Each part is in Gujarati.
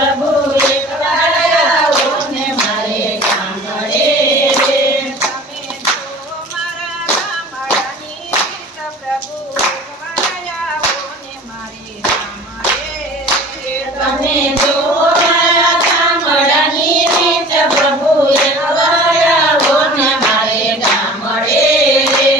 પ્રભુ એકવાર આવો ને મારે ગામડે રે તમે જો મારા ગામડાની રીત પ્રભુ એકવાર આવો ને મારે ગામડે રે તમે જો મારા ગામડાની રીત પ્રભુ એકવાર આવો ને મારે ગામડે રે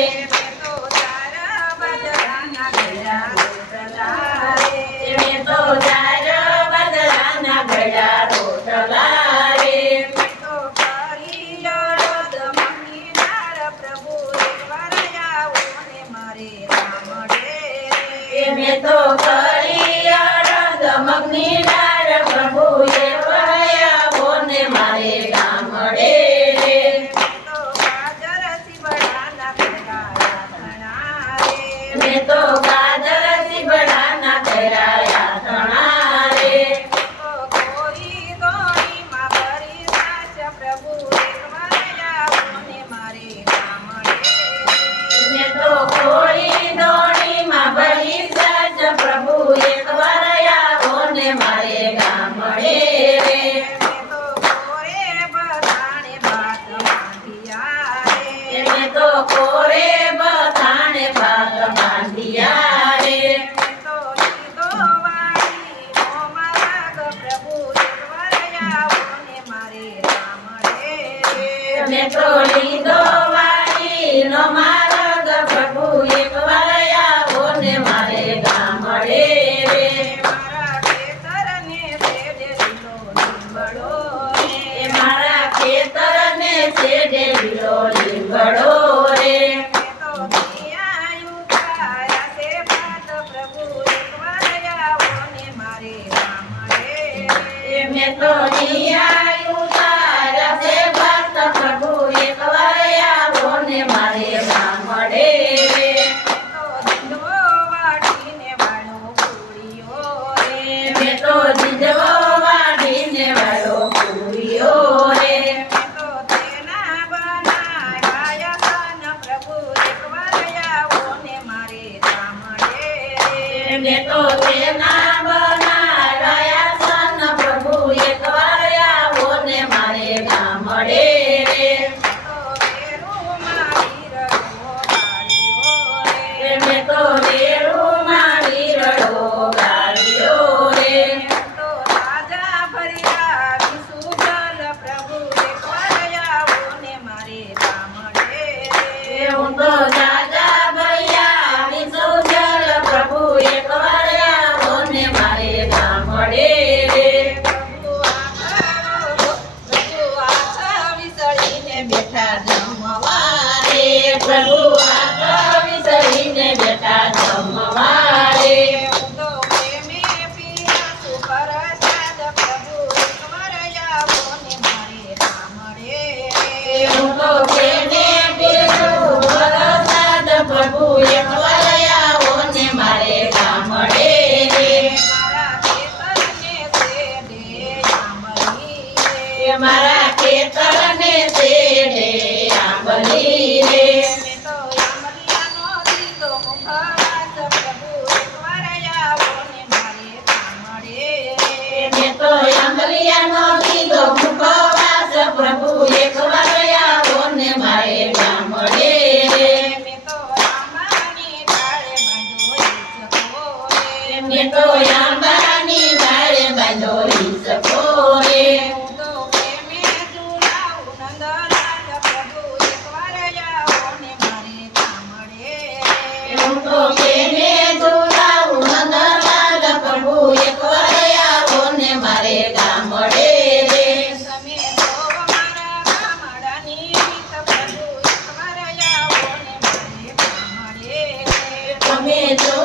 મેં તો તારા બદલાના ઘડા રોટલા રે મેં તો કરી અડદ મગની દાળ પ્રભુ એકવાર આવો ને મારે ગામડે રે મેં તો કરી અડદ મગની દાળ પ્રભુ એકવાર આવો ને મારે ગામડે રે મેં તો ગાજર સીબડાના કરાયા ધણા રે મેં તો કોરી દોણીમાં ભરી સાચ પ્રભુ એકવાર આવો ને મારે ગામડે મેં તો કોળી દોણીમાં ભરી સાચ પ્રભુ એકવાર આવો ને મારે ગામડે રે મેં તો કોરે બધાને ભાત બાંધ્યા રે મેં તો કોરે બધાને ભાત બાંધ્યા રે મેં તો લીધો વાળી નો માર્ગ પ્રભુ એકવાર આવો ને મારે ગામડે રે મેં તો લીધો વાળીનો માર્ગ પ્રભુ એકવાર આવો ને મારે ગામડે રે મારા ખેતરને છેડે લીલો લીંબડો રે મારા ખેતરને છેડે લીલો લીંબડો રે મેં તો ત્યાં ઉતાર્યા છે ભાત પ્રભુ એકવાર આવો ને મારે ગામડે રે મેં તો નિયાય ઉતાર્યા છે ભક્ત પ્રભુ એકવાર આવો ને મારે ગામડે રે તો દીવો વાટીને વાળો પૂરીઓ રે મેં તો દીજવો વાળીને વાળો પૂરીઓ રે તો તેના બનાવ્યા તન પ્રભુ એકવાર આવો ને મારે ગામડે રે મેં તો તેના બનાવ્યા સન પ્રભુ એકવાર આવો ને મારે ગામડે રે તો વેરુમાં વીરડો વાળ્યો રે મેં તો વેરુમાં વીરડો ગાળ્યો રે તો રાજા ભર્યા વિસુજલ પ્રભુ એકવાર આવો ને મારે ગામડે રે હું તો રાજા ભૈયા વિસુજલ પ્રભુ એકવાર આવો ને મારે ગામડે રે પ્રભુ આછા વિસળીને બેઠા જમવા રે પ્રભુ આ વિસરીને બેઠા જમવા રે હું તો પ્રેમે પીરાશું પ્રસાદ પ્રભુ એકવાર આવો ને મારે ગામડે રે હું તો તેને પીરું પ્રસાદ પ્રભુ એકવાર આવો ને મારે ગામડે રે મારા ખેતરને છેડે આંબલી રે મારા ખેતરને છેડે આંબલી રે મેં તો આંબલિયાનો દીધો મુખવાસ પ્રભુ એકવાર આવો ને મારે ગામડે રે મેં તો આંબલિયાનો દીધો મુખવાસ પ્રભુ એકવાર આવો ને મારે ગામડે રે મેં તો આંબાની ડાળે બાંધો ઈસકો રે મેં તો આંબાની ડાળે બાંધો ઈસકો રે હું તો પ્રેમે ઝુલાવું નંદલાલ પ્રભુ એકવાર આવો ને મારે ગામડે રે હું તો તેને ઝુલાવું નંદલાલ પ્રભુ એકવાર આવો ને મારે ગામડે રે તમે જો મારા ગામડાની રીત પ્રભુ એકવાર આવો ને મારે ગામડે રે તમે જો